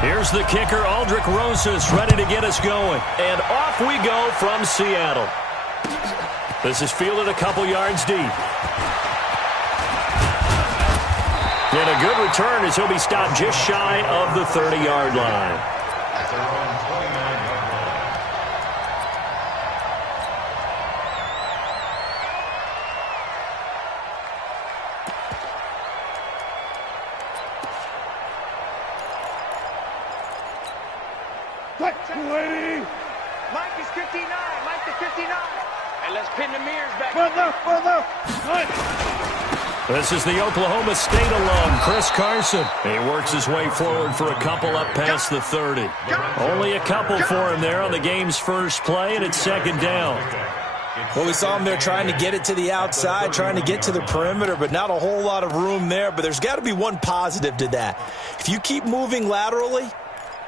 Here's the kicker, Aldrich Rosas, ready to get us going. And off we go from Seattle. This is fielded a couple yards deep. And a good return as he'll be stopped just shy of the 30-yard line. Mike is 59. Mike is 59. And let's pin the mirrors back. This is the Oklahoma State alum, Chris Carson. He works his way forward for a couple up past the 30. Only a couple for him there on the game's first play, and it's second down. Well, we saw him there trying to get it to the outside, trying to get to the perimeter, but not a whole lot of room there. But there's got to be one positive to that. If you keep moving laterally,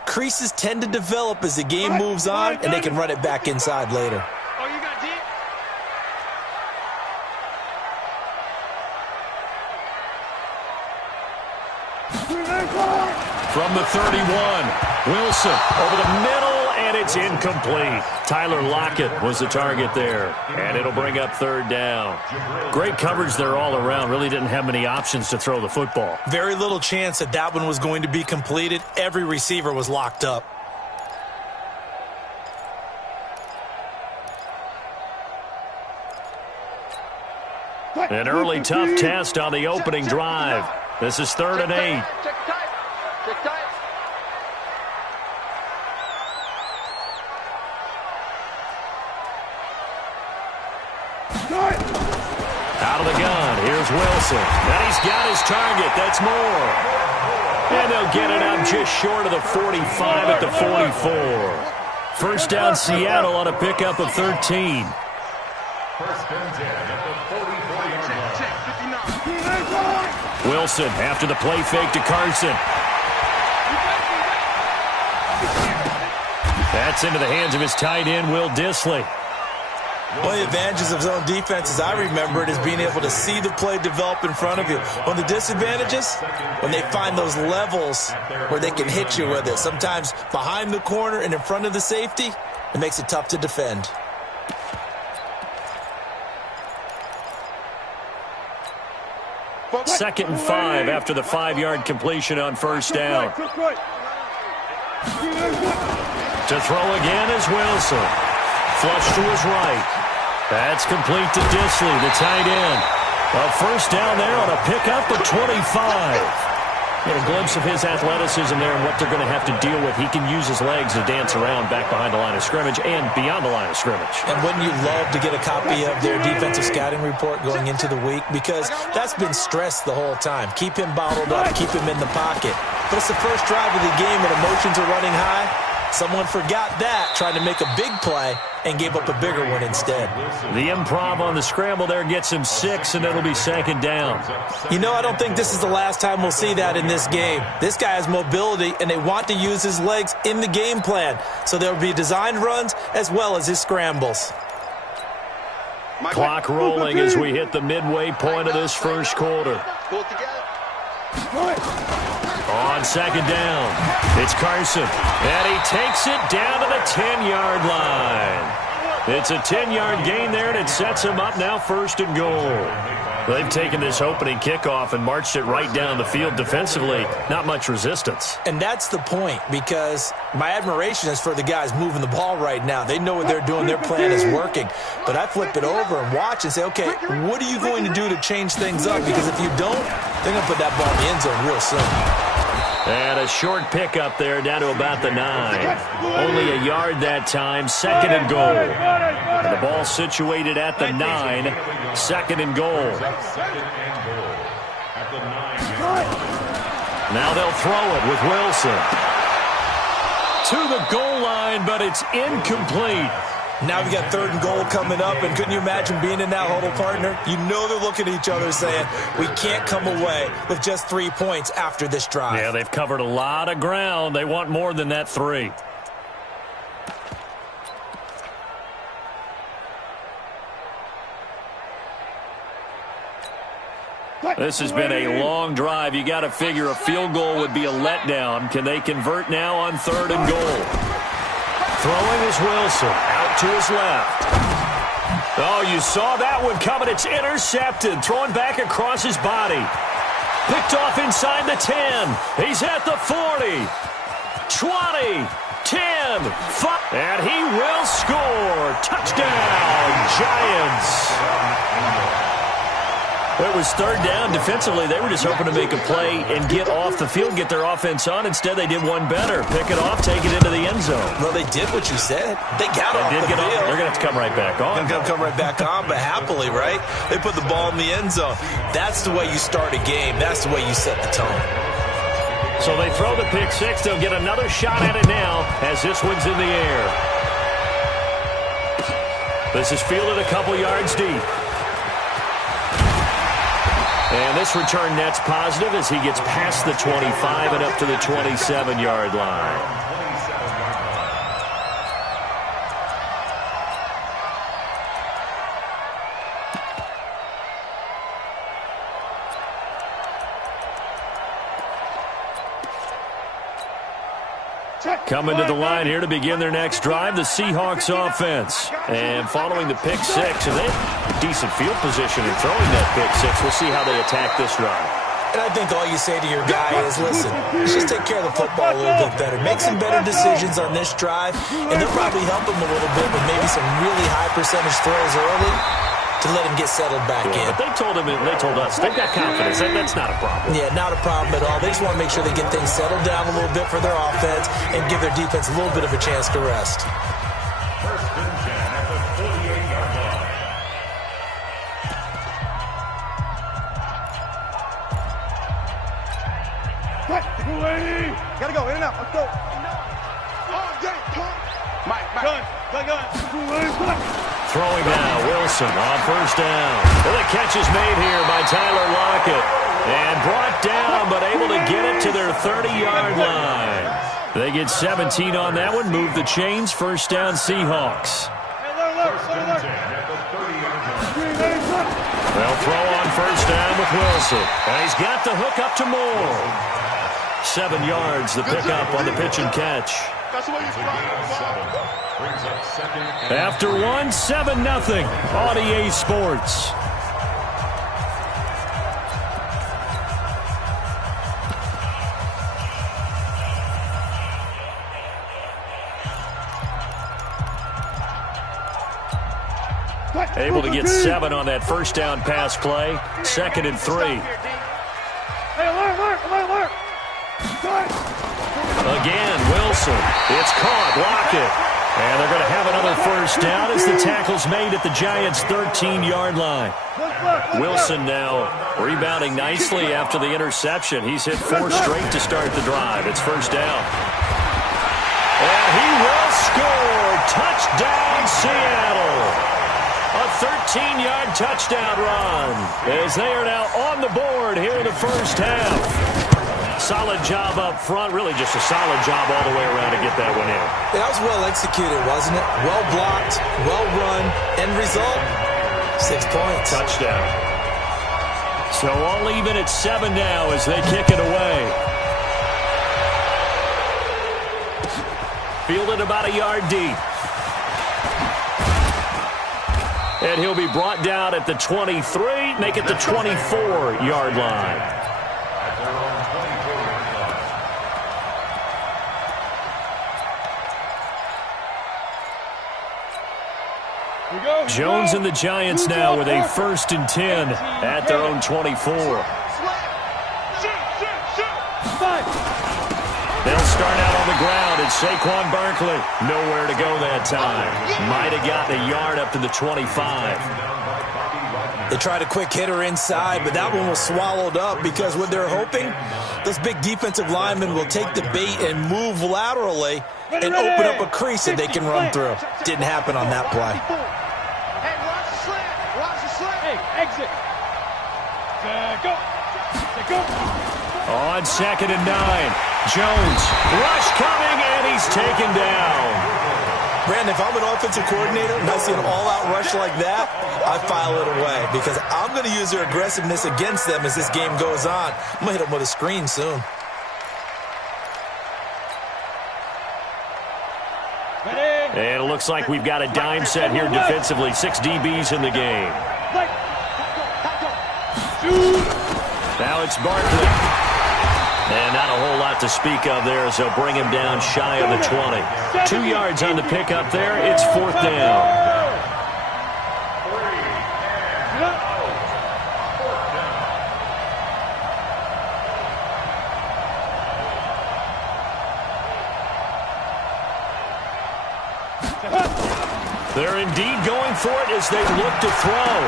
creases tend to develop as the game moves on, and they can run it back inside later. Oh, you got deep? From the 31, Wilson over the middle, and it's incomplete. Tyler Lockett was the target there, and it'll bring up third down. Great coverage there all around. Really didn't have many options to throw the football. Very little chance that that one was going to be completed. Every receiver was locked up. An early tough test on the opening drive. This is 3rd and 8. Out of the gun, here's Wilson. And he's got his target, that's more. And they'll get it out just short of the 45 at the 44. First down Seattle on a pickup of 13. First and 10 at the 44-yard line. Wilson after the play fake to Carson. That's into the hands of his tight end, Will Dissly. One of the advantages of zone defense, as I remember it, is being able to see the play develop in front of you. One of the disadvantages, when they find those levels where they can hit you with it. Sometimes behind the corner and in front of the safety, it makes it tough to defend. Second and 5 after the 5-yard completion on first down. To throw again is Wilson. Flush to his right. That's complete to Dissly, the tight end. Well, first down there on a pickup of 25. Get a glimpse of his athleticism there and what they're going to have to deal with. He can use his legs to dance around back behind the line of scrimmage and beyond the line of scrimmage. And wouldn't you love to get a copy of their defensive scouting report going into the week? Because that's been stressed the whole time. Keep him bottled up, keep him in the pocket. But it's the first drive of the game and emotions are running high. Someone forgot that, trying to make a big play, and gave up a bigger one instead. The improv on the scramble there gets him 6, and it'll be second down. You know, I don't think this is the last time we'll see that in this game. This guy has mobility, and they want to use his legs in the game plan. So there will be designed runs as well as his scrambles. Clock rolling as we hit the midway point of this first quarter. On second down, it's Carson, and he takes it down to the 10-yard line. It's a 10-yard gain there, and it sets him up now first and goal. They've taken this opening kickoff and marched it right down the field defensively. Not much resistance. And that's the point, because my admiration is for the guys moving the ball right now. They know what they're doing. Their plan is working. But I flip it over and watch and say, okay, what are you going to do to change things up? Because if you don't, they're going to put that ball in the end zone real soon. And a short pickup there down to about the 9. Only a yard that time, second and goal. And the ball situated at the 9, second and goal. Now they'll throw it with Wilson. To the goal line, but it's incomplete. Now we got third and goal coming up, and couldn't you imagine being in that huddle, partner? You know they're looking at each other saying, we can't come away with just 3 points after this drive. Yeah, they've covered a lot of ground. They want more than that 3. This has been a long drive. You got to figure a field goal would be a letdown. Can they convert now on 3rd and goal? Throwing is Wilson. Out to his left. Oh, you saw that one coming. It's intercepted. Throwing back across his body. Picked off inside the 10. He's at the 40. 20. 10. 5. And he will score. Touchdown, Giants. It was 3rd down. Defensively, they were just hoping to make a play and get off the field, get their offense on. Instead, they did one better. Pick it off, take it into the end zone. Well, they did what you said. They got off the field. They're going to have to come right back on. They're going to come right back on, but happily, right? They put the ball in the end zone. That's the way you start a game. That's the way you set the tone. So they throw the pick six. They'll get another shot at it now as this one's in the air. This is fielded a couple yards deep. And this return net's positive as he gets past the 25 and up to the 27-yard line. Coming to the line here to begin their next drive, the Seahawks offense. And following the pick six, and they have decent field position in throwing that pick six. We'll see how they attack this drive. And I think all you say to your guy is, listen, let's just take care of the football a little bit better. Make some better decisions on this drive, and they'll probably help him a little bit with maybe some really high percentage throws early to let him get settled back in. But they told us, they've got confidence. That's not a problem. Yeah, not a problem at all. They just want to make sure they get things settled down a little bit for their offense and give their defense a little bit of a chance to rest. 1st and 10 at the 48-yard line. Gotta go, in and out. Let's go. Mike. Gun. Throwing now, Wilson on 1st down. And the catch is made here by Tyler Lockett. And brought down, but able to get it to their 30-yard line. They get 17 on that one, move the chains, 1st down Seahawks. 1st and 10 at the 30-yard line. They'll throw on 1st down with Wilson. And he's got the hook up to Moore. 7 yards, the pickup on the pitch and catch. After 1, 7-0 on EA Sports. Able to get 7 on that 1st down pass play. 2nd and 3. Again, Wilson. It's caught. Lockett. And they're going to have another 1st down as the tackle's made at the Giants' 13-yard line. Wilson now rebounding nicely after the interception. He's hit 4 straight to start the drive. It's 1st down. And he will score. Touchdown, Seattle. A 13-yard touchdown run as they are now on the board here in the 1st half. Solid job up front, really just a solid job all the way around to get that one in. That was well executed, wasn't it? Well blocked, well run. End result, 6 points. Touchdown. So all even at 7 now as they kick it away. Fielded about a yard deep. And he'll be brought down at the 23, make it the 24-yard line. Jones and the Giants now with a 1st and 10 at their own 24. They'll start out on the ground, and Saquon Barkley nowhere to go that time. Might have gotten a yard up to the 25. They tried a quick hitter inside, but that one was swallowed up because what they're hoping, those big defensive linemen will take the bait and move laterally and open up a crease that they can run through. Didn't happen on that play. Exit. Go. On 2nd and 9. Jones. Rush coming, and he's taken down. Brandon, if I'm an offensive coordinator and I see an all-out rush like that, I file it away because I'm going to use their aggressiveness against them as this game goes on. I'm going to hit them with a screen soon. And it looks like we've got a dime set here defensively. 6 DBs in the game. Now it's Barkley. And not a whole lot to speak of there as they'll bring him down shy of the 20. 2 yards on the pickup there. It's 4th down. They're indeed going for it as they look to throw.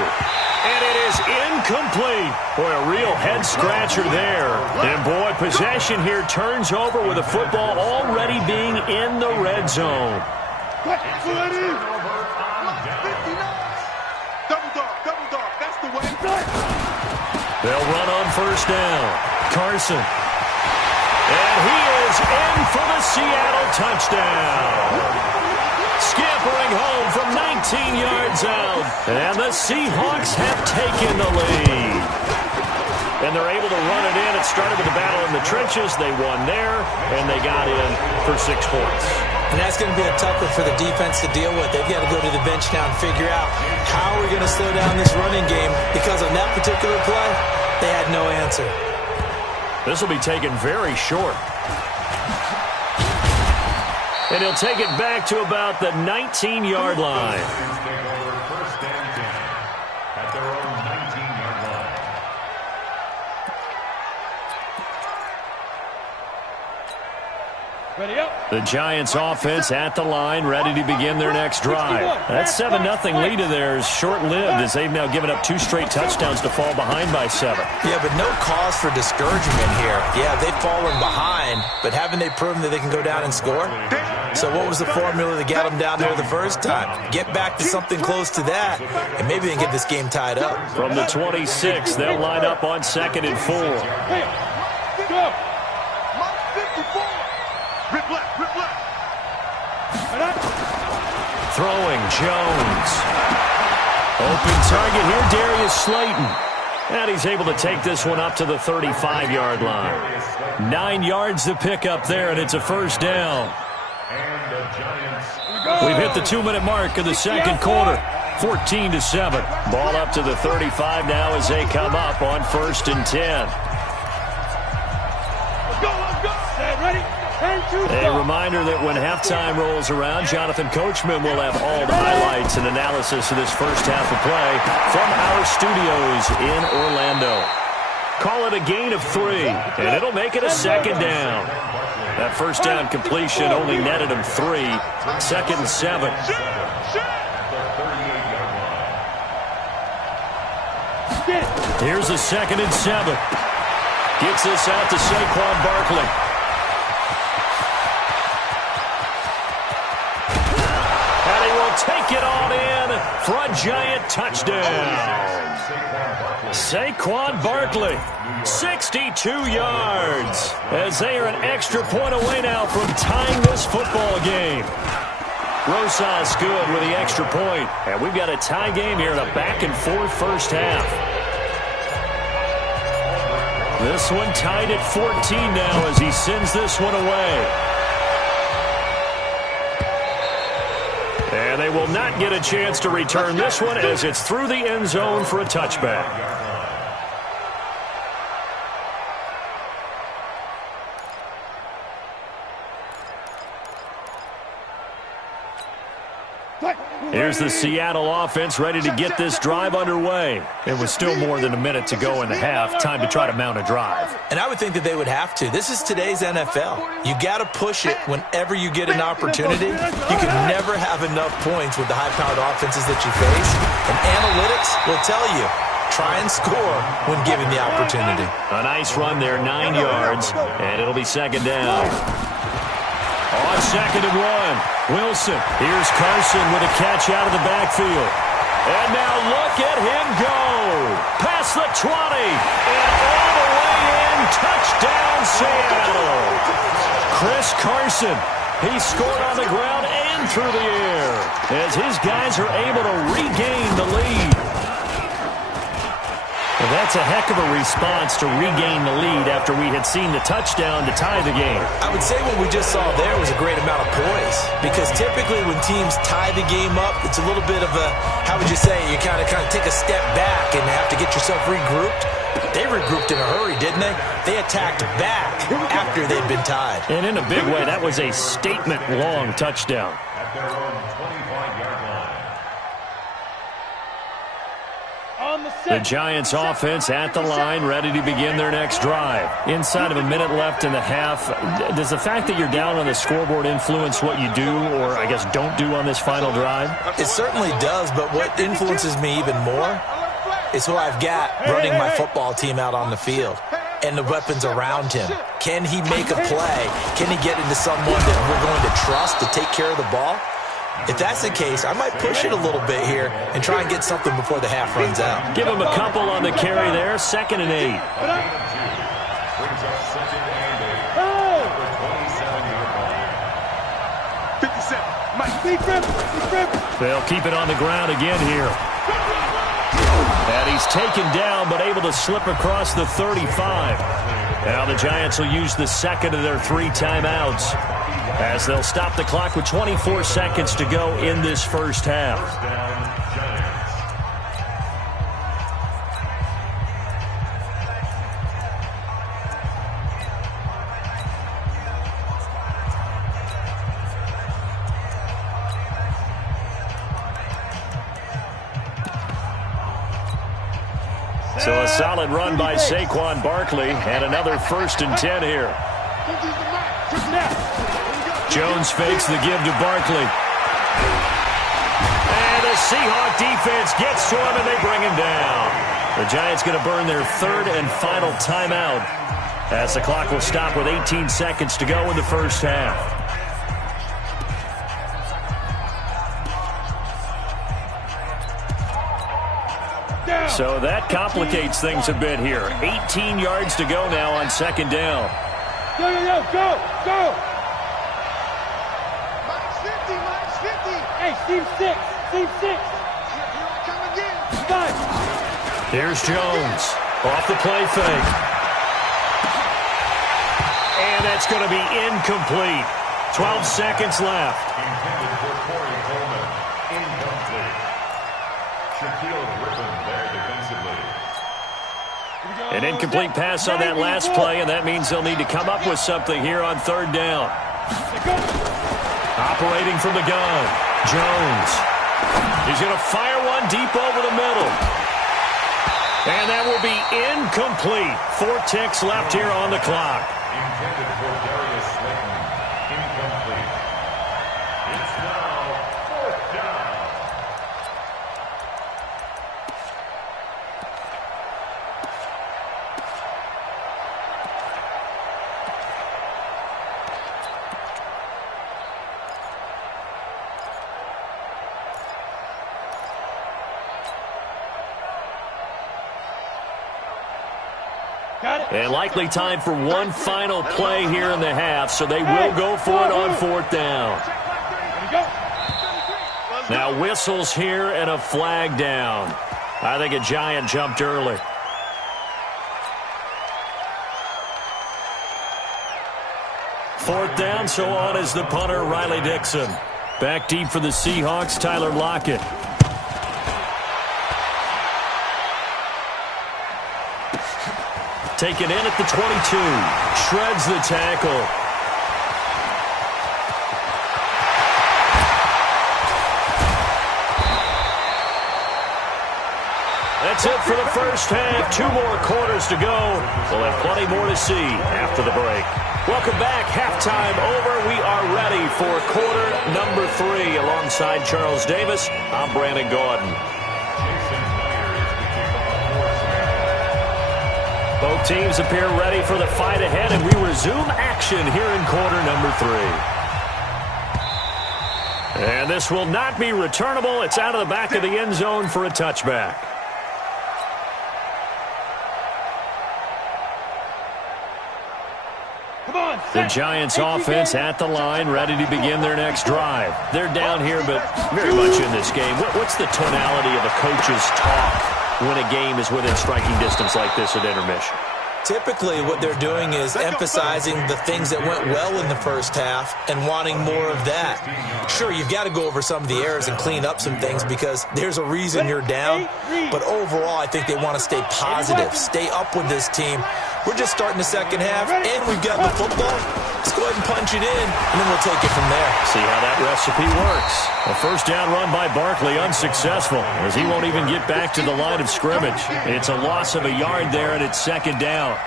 And it is incomplete. Boy, a real head-scratcher there. And, boy, possession here turns over with the football already being in the red zone. Double dog, that's the way. They'll run on 1st down. Carson. And he is in for the Seattle touchdown. Scampering home from 19 yards out. And the Seahawks have taken the lead. And they're able to run it in. It started with a battle in the trenches. They won there, and they got in for 6 points. And that's going to be a tough one for the defense to deal with. They've got to go to the bench now and figure out how we're going to slow down this running game because on that particular play, they had no answer. This will be taken very short. And he'll take it back to about the 19-yard line. First and 10 at their own 19-yard line. Ready up. The Giants offense at the line, ready to begin their next drive. That 7-0 lead of theirs short-lived as they've now given up 2 straight touchdowns to fall behind by 7. Yeah, but no cause for discouragement here. Yeah, they've fallen behind, but haven't they proven that they can go down and score? So what was the formula to get them down there the first time? Get back to something close to that, and maybe they can get this game tied up. From the 26, they'll line up on 2nd and 4. Go. Rip left. Throwing, Jones. Open target here, Darius Slayton. And he's able to take this one up to the 35-yard line. 9 yards to pick up there, and it's a 1st down. And the Giants. We've hit the 2-minute mark in the 2nd quarter. 14-7. Ball up to the 35 now as they come up on 1st and 10. Let's go. Stand ready. A reminder that when halftime rolls around, Jonathan Coachman will have all the highlights and analysis of this first half of play from our studios in Orlando. Call it a gain of 3, and it'll make it a 2nd down. That 1st down completion only netted him 3. 2nd and 7. Here's a 2nd and 7. Gets this out to Saquon Barkley. Take it on in for a Giant touchdown. Saquon Barkley, 62 yards, as they are an extra point away now from tying this football game. Rosas good with the extra point, and we've got a tie game here in a back-and-forth first half. This one tied at 14 now as he sends this one away. And they will not get a chance to return this one as it's through the end zone for a touchback. Here's the Seattle offense ready to get this drive underway. It was still more than a minute to go in the half. Time to try to mount a drive. And I would think that they would have to. This is today's NFL. You got to push it whenever you get an opportunity. You can never have enough points with the high-powered offenses that you face. And analytics will tell you, try and score when given the opportunity. A nice run there, 9 yards, and it'll be 2nd down. On 2nd and 1, Wilson. Here's Carson with a catch out of the backfield. And now look at him go. Past the 20 and all the way in. Touchdown, Seattle. Chris Carson. He scored on the ground and run through the air as his guys are able to regain the lead. Well, that's a heck of a response to regain the lead after we had seen the touchdown to tie the game. I would say what we just saw there was a great amount of poise, because typically when teams tie the game up, it's a little bit of a, how would you say, you kind of take a step back and have to get yourself regrouped. They regrouped in a hurry, didn't they? They attacked back after they'd been tied. And in a big way, that was a statement-long touchdown. At their own 25-yard line. The Giants offense at the line, ready to begin their next drive. Inside of a minute left in the half, does the fact that you're down on the scoreboard influence what you do, or I guess don't do on this final drive? It certainly does, but what influences me even more is who I've got running my football team out on the field and the weapons around him. Can he make a play? Can he get into someone that we're going to trust to take care of the ball? If that's the case, I might push it a little bit here and try and get something before the half runs out. Give him a couple on the carry there. 2nd and 8. Brings up 2nd and 8. For 27-yard line. 57. They'll keep it on the ground again here. And he's taken down but able to slip across the 35. Now the Giants will use the second of their 3 timeouts, as they'll stop the clock with 24 seconds to go in this first half. First down, Giants. So a solid run by Saquon Barkley, and another 1st and 10 here. Jones fakes the give to Barkley. And the Seahawk defense gets to him, and they bring him down. The Giants going to burn their 3rd and final timeout, as the clock will stop with 18 seconds to go in the first half. So that complicates things a bit here. 18 yards to go now on 2nd down. Go! Minus 50. Hey, Steve 6. Here I come again. 5. Here's Jones. Off the play fake. And that's going to be incomplete. 12 seconds left. Intended for Corey Coleman. Incomplete. Shaquille Griffin there defensively. An incomplete pass on that last play, and that means they'll need to come up with something here on 3rd down. Operating from the gun, Jones. He's going to fire one deep over the middle. And that will be incomplete. 4 ticks left here on the clock. Intended for Darius Slayton. Incomplete. It's now 4th down. And likely time for one final play here in the half, so they will go for it on 4th down. Now whistles here and a flag down. I think a Giant jumped early. Fourth down, so on is the punter, Riley Dixon. Back deep for the Seahawks, Tyler Lockett. Taken in at the 22. Shreds the tackle. That's it for the first half. 2 more quarters to go. We'll have plenty more to see after the break. Welcome back. Halftime over. We are ready for quarter number 3. Alongside Charles Davis, I'm Brandon Gordon. Both teams appear ready for the fight ahead, and we resume action here in quarter number 3. And this will not be returnable. It's out of the back of the end zone for a touchback. Come on, The Giants offense at the line, ready to begin their next drive. They're down here, but very much in this game. What's the tonality of a coach's talk when a game is within striking distance like this at intermission? Typically, what they're doing is emphasizing the things that went well in the first half and wanting more of that. Sure, you've got to go over some of the errors and clean up some things because there's a reason you're down. But overall, I think they want to stay positive, stay up with this team. We're just starting the second half, and we've got the football. Let's go ahead and punch it in, and then we'll take it from there. See how that recipe works. A first down run by Barkley, unsuccessful, as he won't even get back to the line of scrimmage. It's a loss of a yard there, and it's second down.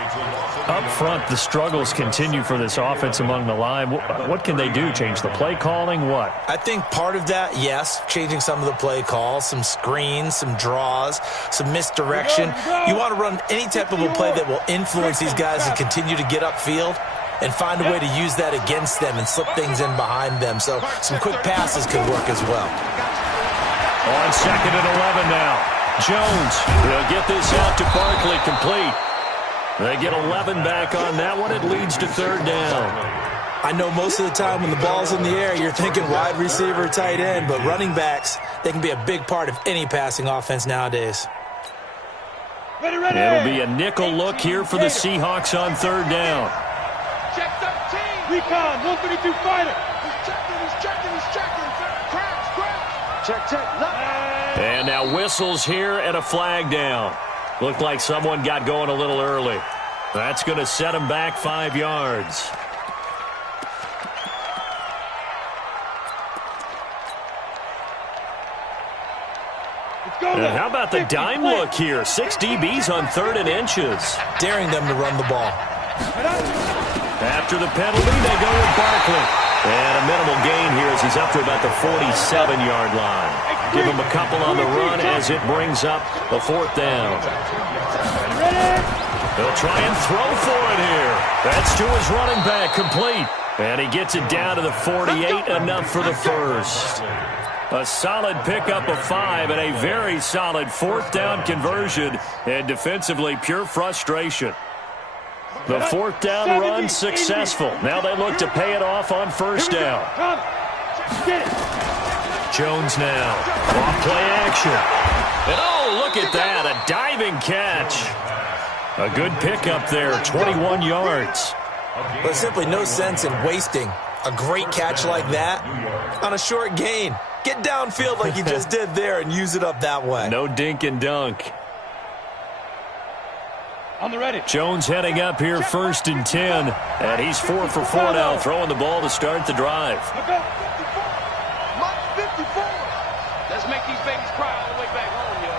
Up front, the struggles continue for this offense among the line. What can they do? Change the play calling? What? I think part of that, yes, changing some of the play calls, some screens, some draws, some misdirection. You want to run any type of a play that will influence these guys to continue to get upfield and find a way to use that against them and slip things in behind them. So some quick passes could work as well. On second and 11 now. Jones will get this out to Barkley, complete. They get 11 back on that one. It leads to third down. I know most of the time when the ball's in the air, you're thinking wide receiver, tight end, but running backs, they can be a big part of any passing offense nowadays. It'll be a nickel look here for the Seahawks on third down. Check 13. Recon, 132 fighter. He's checking. Crash. Check. And now whistles here and a flag down. Looked like someone got going a little early. That's going to set him back 5 yards. And how about the dime look here? 6 DBs on third and inches. Daring them to run the ball. After the penalty, they go with Barkley. And a minimal gain here as he's up to about the 47-yard line. Give him a couple on the run as it brings up the fourth down. They'll try and throw for it here. That's to his running back, complete. And he gets it down to the 48, enough for the first. A solid pickup of 5 and a very solid fourth down conversion. And defensively, pure frustration. The fourth down run successful. Now they look to pay it off on first down. Jones now. Off play action. And oh, look at that. A diving catch. A good pickup there. 21 yards. There's simply no sense in wasting a great catch like that on a short gain. Get downfield like you just did there and use it up that way. No dink and dunk. On the ready. Jones heading up here first and 10. And he's 4 for 4 now, throwing the ball to start the drive. 54. Let's make these babies cry all the way back home, yo.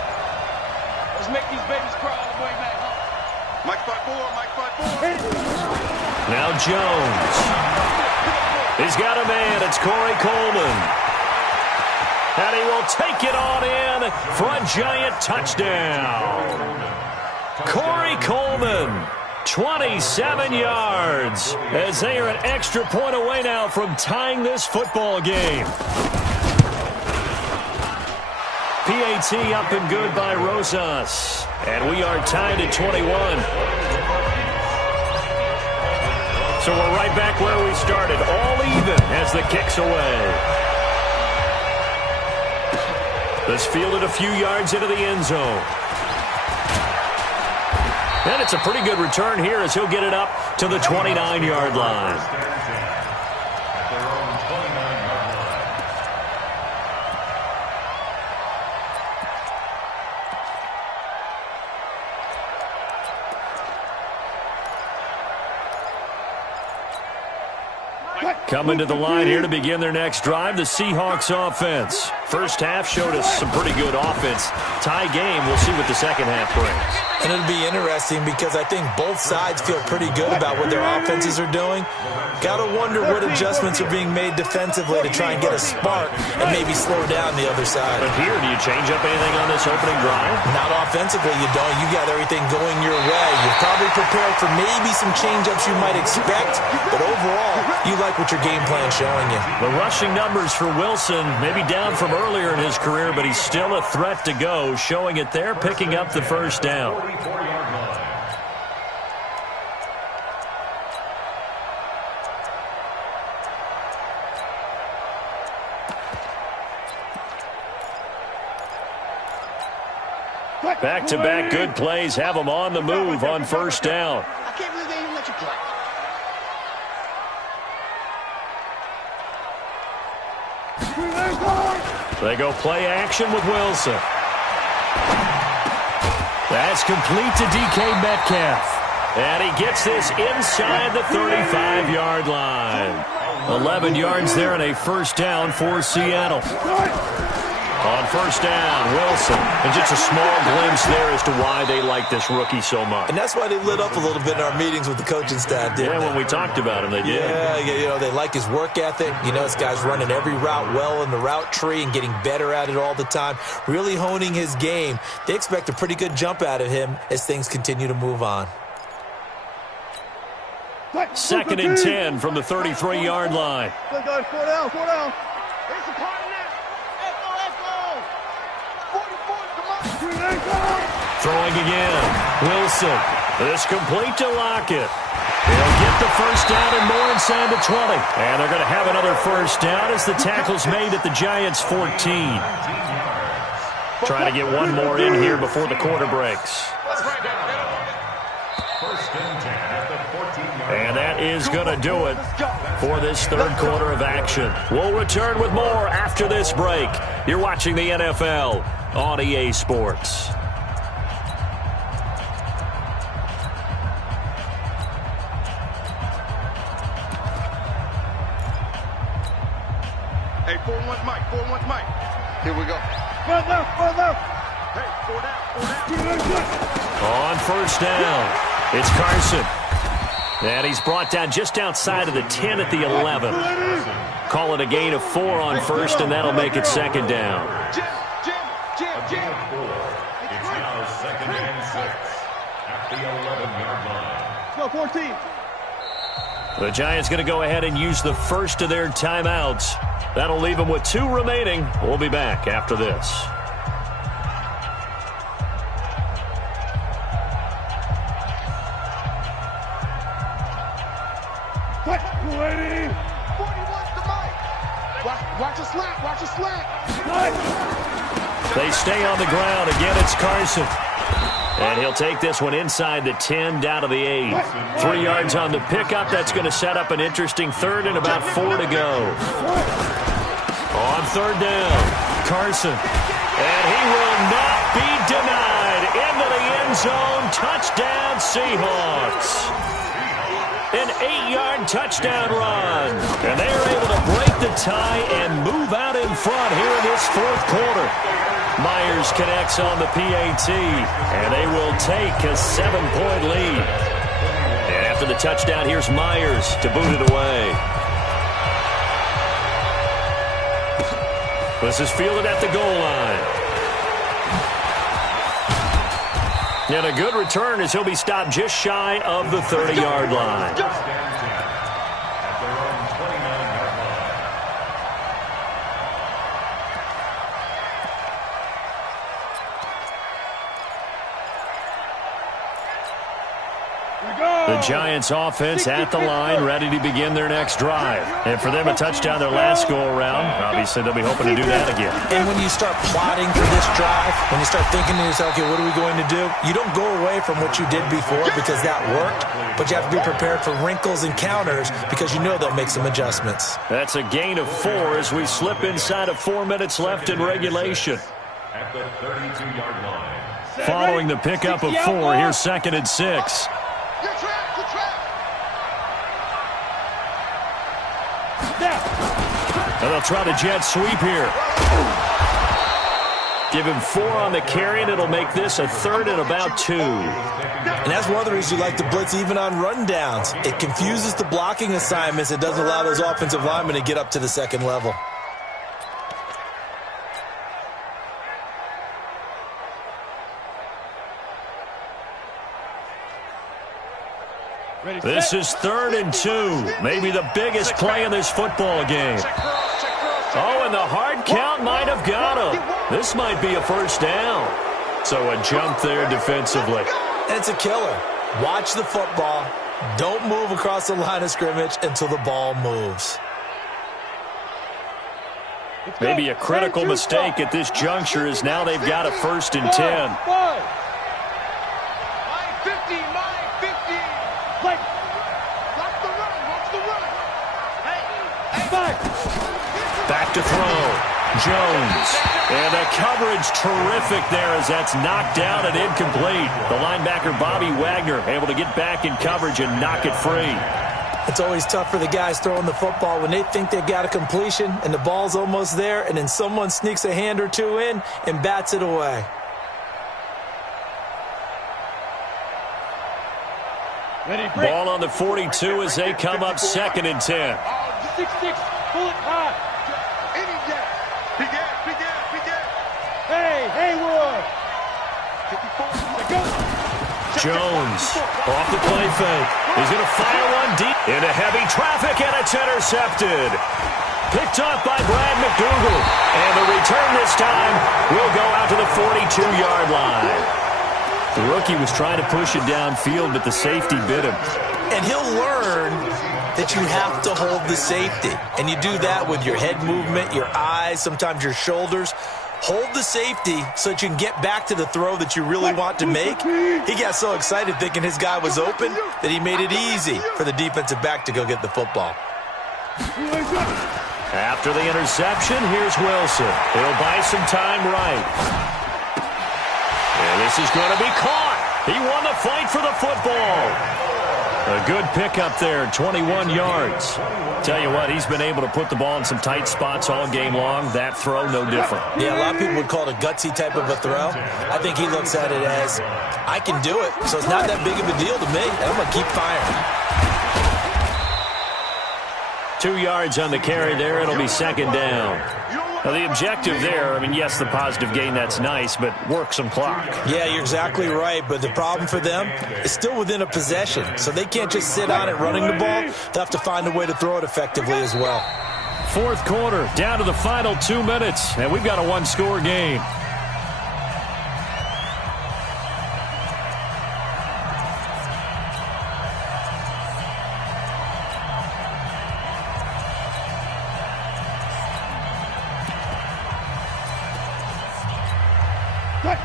Let's make these babies cry all the way back home. Mike 5-4. Now Jones. He's got a man. It's Corey Coleman. And he will take it on in for a giant touchdown. Corey Coleman, 27 yards, as they are an extra point away now from tying this football game. PAT up and good by Rosas. And we are tied at 21. So we're right back where we started, all even as the kick's away. This fielded a few yards into the end zone. And it's a pretty good return here as he'll get it up to the 29-yard line. Coming to the line here to begin their next drive, the Seahawks offense. First half showed us some pretty good offense. Tie game, we'll see what the second half brings. And it'll be interesting because I think both sides feel pretty good about what their offenses are doing. Got to wonder what adjustments are being made defensively to try and get a spark and maybe slow down the other side. But here, do you change up anything on this opening drive? Not offensively, you don't. You got everything going your way. You're probably prepared for maybe some change-ups you might expect, but overall, you like what your game plan is showing you. The rushing numbers for Wilson, maybe down from earlier in his career, but he's still a threat to go, showing it there, picking up the first down. Back-to-back good plays have them on the move on first down. I can't believe they even let you play. They go play action with Wilson. That's complete to DK Metcalf. And he gets this inside the 35-yard line. 11 yards there and a first down for Seattle. On first down, Wilson. And just a small glimpse there as to why they like this rookie so much. And that's why they lit up a little bit in our meetings with the coaching staff, didn't they? When we talked about him, they did. Yeah, you know, they like his work ethic. You know, this guy's running every route well in the route tree and getting better at it all the time, really honing his game. They expect a pretty good jump out of him as things continue to move on. 2nd and 10 from the 33-yard line. Good, guys. 4 down. There's a party now. Let's go. 44, come on. Throwing again. Wilson. This complete to Lockett. He'll get the first down and more inside the 20. And they're going to have another first down as the tackle's made at the Giants' 14. Trying to get one more in here before the quarter breaks. And that is going to do it for this third quarter of action. We'll return with more after this break. You're watching the NFL on EA Sports. Hey, 4-1 Mike. 4-1 Mike. Here we go. Hey, 4 down. On first down, it's Carson. And he's brought down just outside of the 10 at the 11. Call it a gain of 4 on first, and that'll make it second down. Jim. It's now 2nd and 6 at the 11-yard line. Let's go, 14. The Giants going to go ahead and use the first of their timeouts. That'll leave them with 2 remaining. We'll be back after this. Watch a slant. They stay on the ground. Again, it's Carson. And he'll take this one inside the 10, down to the 8. 3 yards on the pickup. That's going to set up an interesting third and about 4 to go. On third down, Carson. And he will not be denied. Into the end zone. Touchdown, Seahawks. An 8-yard touchdown run. And they are able to break the tie and move out in front here in this fourth quarter. Myers connects on the PAT, and they will take a 7-point lead. And after the touchdown, here's Myers to boot it away. This is fielded at the goal line. And a good return as he'll be stopped just shy of the 30-yard line. The Giants offense at the line, ready to begin their next drive. And for them, a touchdown their last go-around. Obviously, they'll be hoping to do that again. And when you start plotting for this drive, when you start thinking to yourself, okay, what are we going to do? You don't go away from what you did before because that worked, but you have to be prepared for wrinkles and counters because you know they'll make some adjustments. That's a gain of 4 as we slip inside of 4 minutes left in regulation. At the 32-yard line. Following the pickup of 4, here's 2nd and 6. And they'll try the jet sweep here. Give him 4 on the carry, and it'll make this a third and about 2. And that's one of the reasons you like to blitz even on rundowns. It confuses the blocking assignments. It doesn't allow those offensive linemen to get up to the second level. This is 3rd and 2. Maybe the biggest play in this football game. Oh, and the hard count might have got him. This might be a first down. So a jump there defensively. And it's a killer. Watch the football. Don't move across the line of scrimmage until the ball moves. Maybe a critical mistake at this juncture is now they've got a 1st and 10. My 50, my 50. Like, Watch the run, watch the run. back. Back to throw. Jones. And the coverage terrific there as that's knocked down and incomplete. The linebacker Bobby Wagner able to get back in coverage and knock it free. It's always tough for the guys throwing the football when they think they've got a completion and the ball's almost there, and then someone sneaks a hand or two in and bats it away. Ready, break. Ball on the 42 as they come up 2nd and 10. 6-6, pull it high. Any gap. Big gap, big gap, big gap. Hey, Haywood. 54. Go. Jones off the play fake. He's going to fire one deep into heavy traffic, and it's intercepted. Picked off by Brad McDougal. And the return this time will go out to the 42-yard line. The rookie was trying to push it downfield, but the safety bit him. And he'll learn that you have to hold the safety. And you do that with your head movement, your eyes, sometimes your shoulders. Hold the safety so that you can get back to the throw that you really want to make. He got so excited thinking his guy was open that he made it easy for the defensive back to go get the football. After the interception, here's Wilson. He'll buy some time right. And this is going to be caught. He won the fight for the football. A good pickup there, 21 yards. Tell you what, he's been able to put the ball in some tight spots all game long. That throw, no different. Yeah, a lot of people would call it a gutsy type of a throw. I think he looks at it as, I can do it, so it's not that big of a deal to me, and I'm going to keep firing. 2 yards on the carry there. It'll be 2nd down. Now, the objective there, I mean, yes, the positive gain, that's nice, but work some clock. Yeah, you're exactly right, but the problem for them is still within a possession, so they can't just sit on it running the ball. They'll have to find a way to throw it effectively as well. 4th quarter, down to the final 2 minutes, and we've got a one-score game.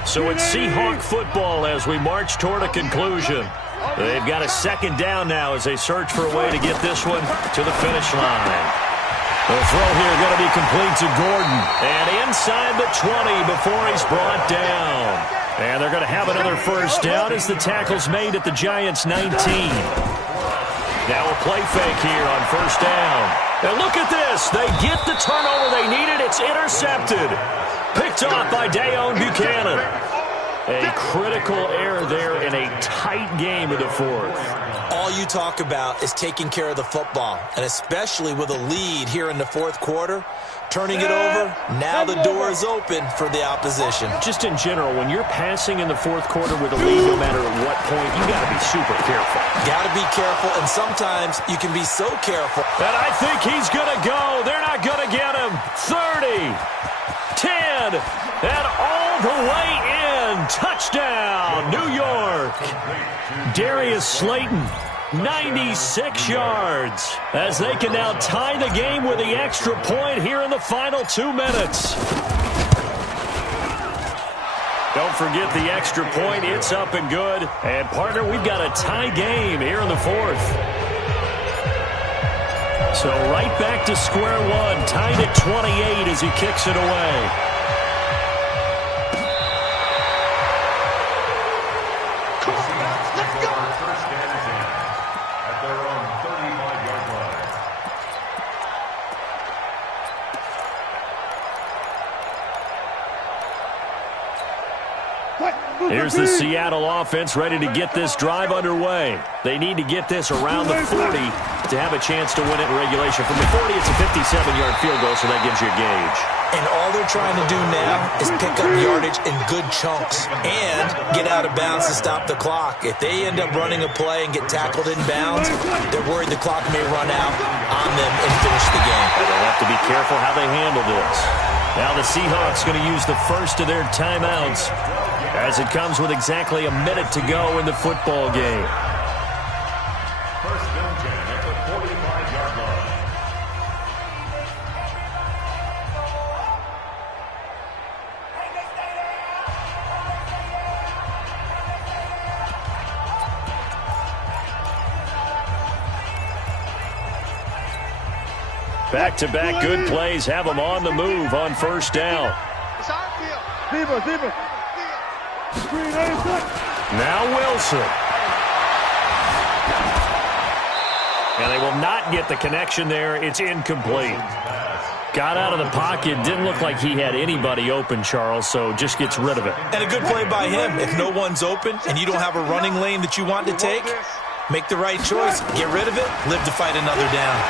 So it's Seahawk football as we march toward a conclusion. They've got a 2nd down now as they search for a way to get this one to the finish line. The throw here going to be complete to Gordon. And inside the 20 before he's brought down. And they're going to have another 1st down as the tackle's made at the Giants' 19. Now a play fake here on 1st down. And look at this. They get the turnover they needed. It's intercepted. Picked off by Dayon Buchanan. A critical error there in a tight game of the 4th. All you talk about is taking care of the football, and especially with a lead here in the 4th quarter, turning it over, now the door is open for the opposition. Just in general, when you're passing in the 4th quarter with a lead, no matter at what point, you got to be super careful. Got to be careful, and sometimes you can be so careful. And I think he's going to go. They're not going to get him. 30. 10, and all the way in. Touchdown, New York. Darius Slayton, 96 yards, as they can now tie the game with the extra point here in the final 2 minutes. Don't forget the extra point. It's up and good. And, partner, we've got a tie game here in the 4th. So right back to square one, tied at 28 as he kicks it away. Let's go. 1st and 10 at their own 35-yard line. Here's the Seattle offense ready to get this drive underway. They need to get this around the 40 to have a chance to win it in regulation. From the 40, it's a 57-yard field goal, so that gives you a gauge. And all they're trying to do now is pick up yardage in good chunks and get out of bounds to stop the clock. If they end up running a play and get tackled in bounds, they're worried the clock may run out on them and finish the game. They'll have to be careful how they handle this. Now the Seahawks going to use the first of their timeouts as it comes with exactly a minute to go in the football game. 1st and 10 at the 45-yard line. Back-to-back good plays have them on the move on first down. Now Wilson. And they will not get the connection there. It's incomplete. Got out of the pocket. Didn't look like he had anybody open, Charles, so just gets rid of it. And a good play by him. If no one's open and you don't have a running lane that you want to take, make the right choice. Get rid of it. Live to fight another down.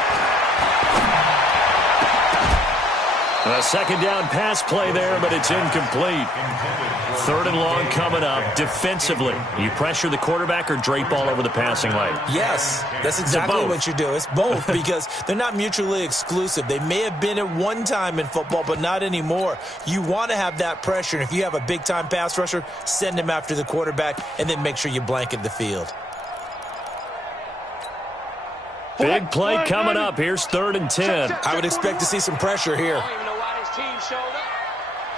A second down pass play there, but it's incomplete. Third and long coming up. Defensively, you pressure the quarterback or drape all over the passing lane? Yes, that's exactly what you do. It's both because they're not mutually exclusive. They may have been at one time in football, but not anymore. You want to have that pressure, and if you have a big-time pass rusher, send him after the quarterback, and then make sure you blanket the field. Big play coming up. Here's 3rd and 10. I would expect to see some pressure here. Team showed up.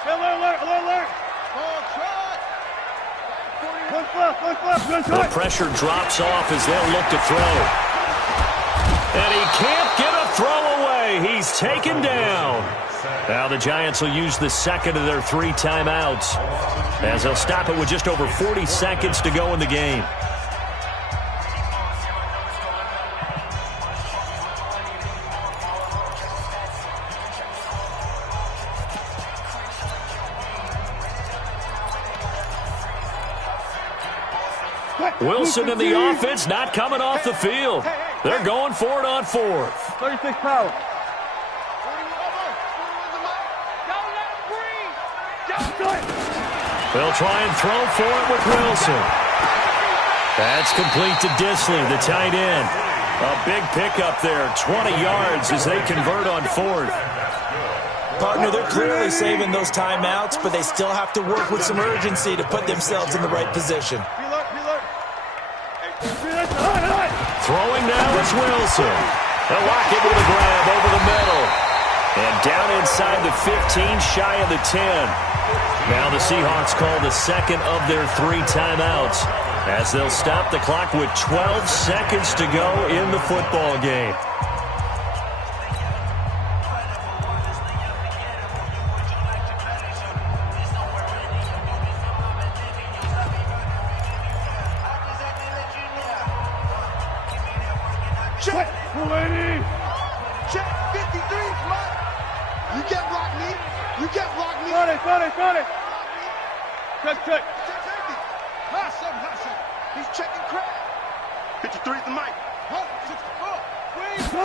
Alert. The pressure drops off as they'll look to throw. And he can't get a throw away. He's taken down. Now the Giants will use the second of their 3 timeouts as they'll stop it with just over 40 seconds to go in the game. Wilson in the offense, not coming off the field. They're going for it on 4th. 36 power. They'll try and throw for it with Wilson. That's complete to Disley, the tight end. A big pickup there, 20 yards as they convert on 4th. Partner, they're clearly saving those timeouts, but they still have to work with some urgency to put themselves in the right position. Throwing now is Wilson. They'll lock it with a grab over the middle. And down inside the 15, shy of the 10. Now the Seahawks call the second of their 3 timeouts as they'll stop the clock with 12 seconds to go in the football game. Got it. Check. He's checking crack. 53's the mic. 64.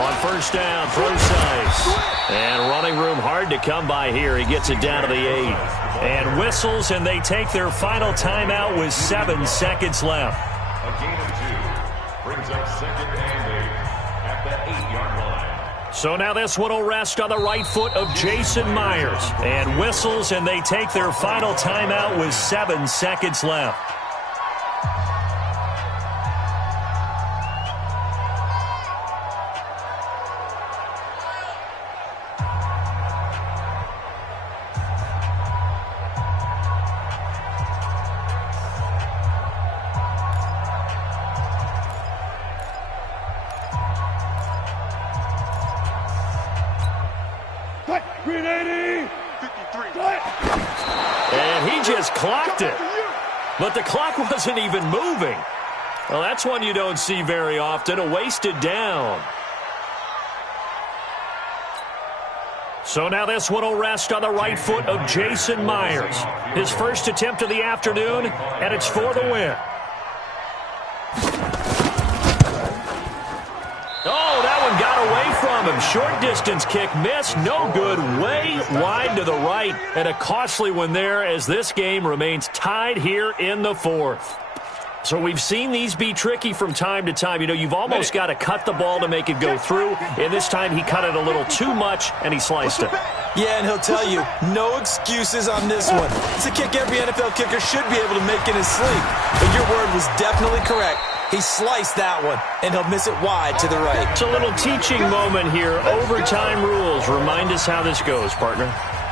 On first down, throw size. And running room hard to come by here. He gets it down to the 8. And whistles, and they take their final timeout with 7 seconds left. A gain of 2 brings up 2nd and 8 at the 8-yard line. So now this one will rest on the right foot of Jason Myers. And whistles, and they take their final timeout with 7 seconds left. And he just clocked it. But the clock wasn't even moving. Well, that's one you don't see very often, a wasted down. So now this one will rest on the right foot of Jason Myers. His first attempt of the afternoon, and it's for the win. Oh, that one got away from him. Short distance kick missed. No good. Way wide to the right. And a costly one there as this game remains tied here in the 4th. So we've seen these be tricky from time to time. You know, you've almost got to cut the ball to make it go through. And this time he cut it a little too much, and he sliced it. Yeah, and he'll tell you, no excuses on this one. It's a kick every NFL kicker should be able to make in his sleep. But your word was definitely correct. He sliced that one, and he'll miss it wide to the right. It's a little teaching moment here. Overtime rules. Remind us how this goes, partner.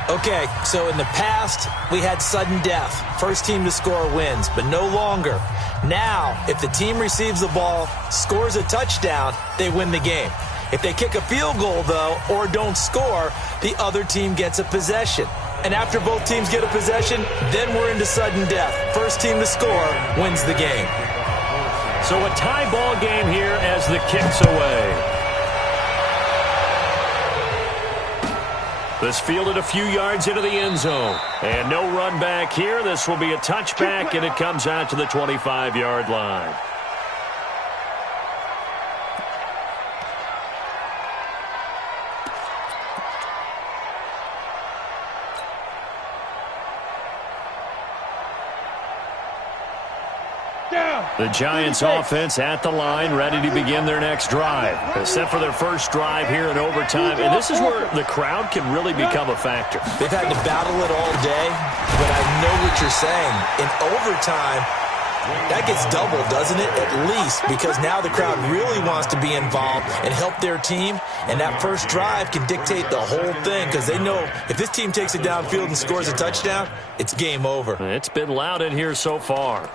Okay, so in the past, we had sudden death. First team to score wins, but no longer. Now, if the team receives the ball, scores a touchdown, they win the game. If they kick a field goal, though, or don't score, the other team gets a possession. And after both teams get a possession, then we're into sudden death. First team to score wins the game. So a tie ball game here as the kick's away. This fielded a few yards into the end zone. And no run back here. This will be a touchback, and it comes out to the 25-yard line. The Giants offense at the line, ready to begin their next drive. They're set for their first drive here in overtime, and this is where the crowd can really become a factor. They've had to battle it all day, but I know what you're saying. In overtime, that gets doubled, doesn't it? At least, because now the crowd really wants to be involved and help their team, and that first drive can dictate the whole thing because they know if this team takes it downfield and scores a touchdown, it's game over. It's been loud in here so far.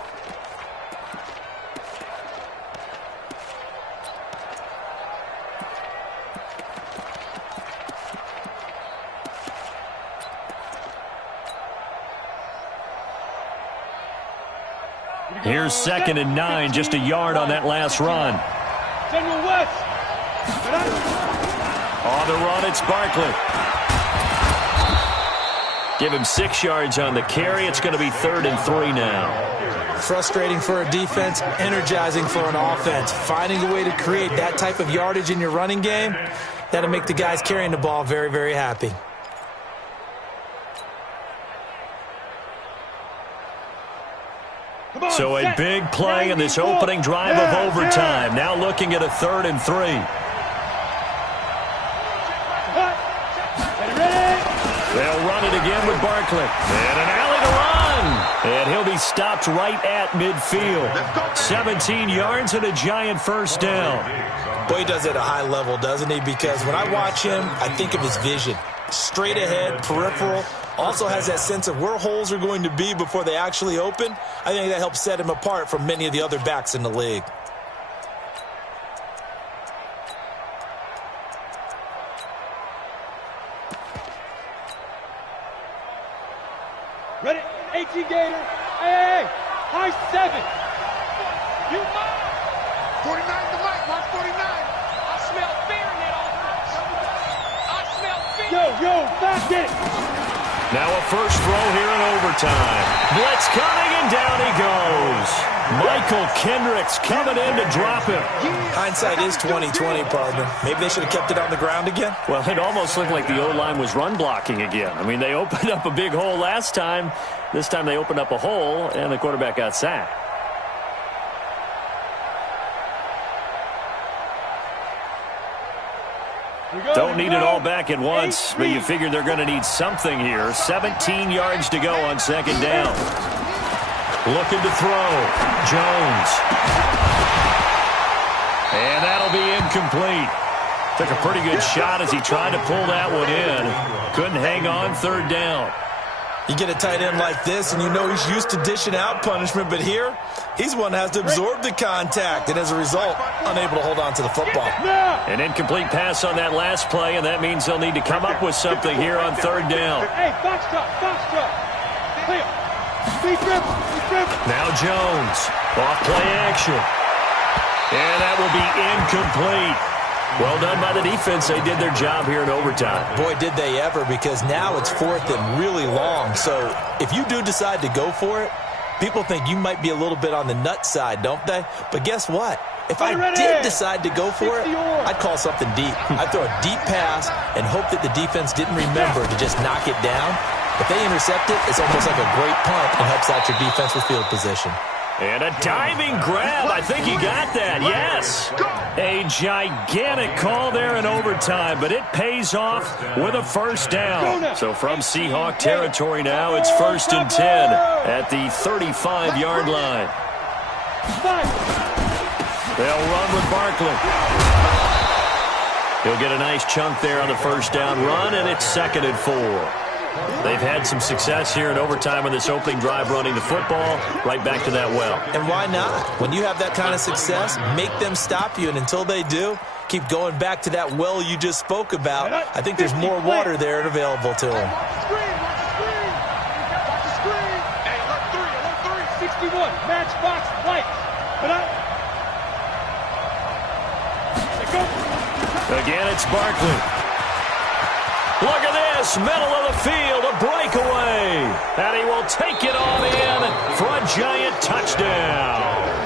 Here's 2nd and 9, just a yard on that last run. General West. On the run, it's Barkley. Give him 6 yards on the carry. It's going to be 3rd and 3 now. Frustrating for a defense, energizing for an offense. Finding a way to create that type of yardage in your running game, that'll make the guys carrying the ball very, very happy. So a big play in this opening drive of overtime. Now looking at a 3rd and 3. They'll run it again with Barkley. And an alley to run. And he'll be stopped right at midfield. 17 yards and a giant first down. Boy, he does it at a high level, doesn't he? Because when I watch him, I think of his vision. Straight ahead, peripheral. Also has that sense of where holes are going to be before they actually open. I think that helps set him apart from many of the other backs in the league. Ready? 18 Gator. Hey, high 7. You 49 to Mike. Mark 49. I smell fear in that offense. I smell fear. Yo, back it. Now a first throw here in overtime. Blitz coming, and down he goes. Michael Kendricks coming in to drop him. Hindsight is 20/20, partner. Maybe they should have kept it on the ground again. Well, it almost looked like the O-line was run blocking again. I mean, they opened up a big hole last time. This time they opened up a hole, and the quarterback got sacked. Don't need it all back at once, but you figure they're going to need something here. 17 yards to go on 2nd down. Looking to throw. Jones. And that'll be incomplete. Took a pretty good shot as he tried to pull that one in. Couldn't hang on, 3rd down. You get a tight end like this, and you know he's used to dishing out punishment, but here, he's one that has to absorb the contact, and as a result, unable to hold on to the football. An incomplete pass on that last play, and that means they'll need to come up with something here on 3rd down. Hey, box truck. Clear. Speed dribble. Now Jones, off play action. And that will be incomplete. Well done by the defense. They did their job here in overtime. Boy, did they ever, because now it's 4th and really long. So if you do decide to go for it, people think you might be a little bit on the nut side, don't they? But guess what? If I did decide to go for it, I'd call something deep. I'd throw a deep pass and hope that the defense didn't remember to just knock it down. If they intercept it, it's almost like a great punt and helps out your defense with field position. And a diving grab. I think he got that. Yes. A gigantic call there in overtime, but it pays off with a first down. So from Seahawk territory now, it's 1st and 10 at the 35-yard line. They'll run with Barkley. He'll get a nice chunk there on the first down run, and it's 2nd and 4. They've had some success here in overtime on this opening drive running the football. Right back to that well. And why not? When you have that kind of success, make them stop you, and until they do, keep going back to that well you just spoke about. I think there's more water there available to him. Watch the screen. Watch the screen. Hey, alert 3. 61. Matchbox lights. But Again, it's Barkley. Look at this, middle of the field, a breakaway. And he will take it on in for a giant touchdown.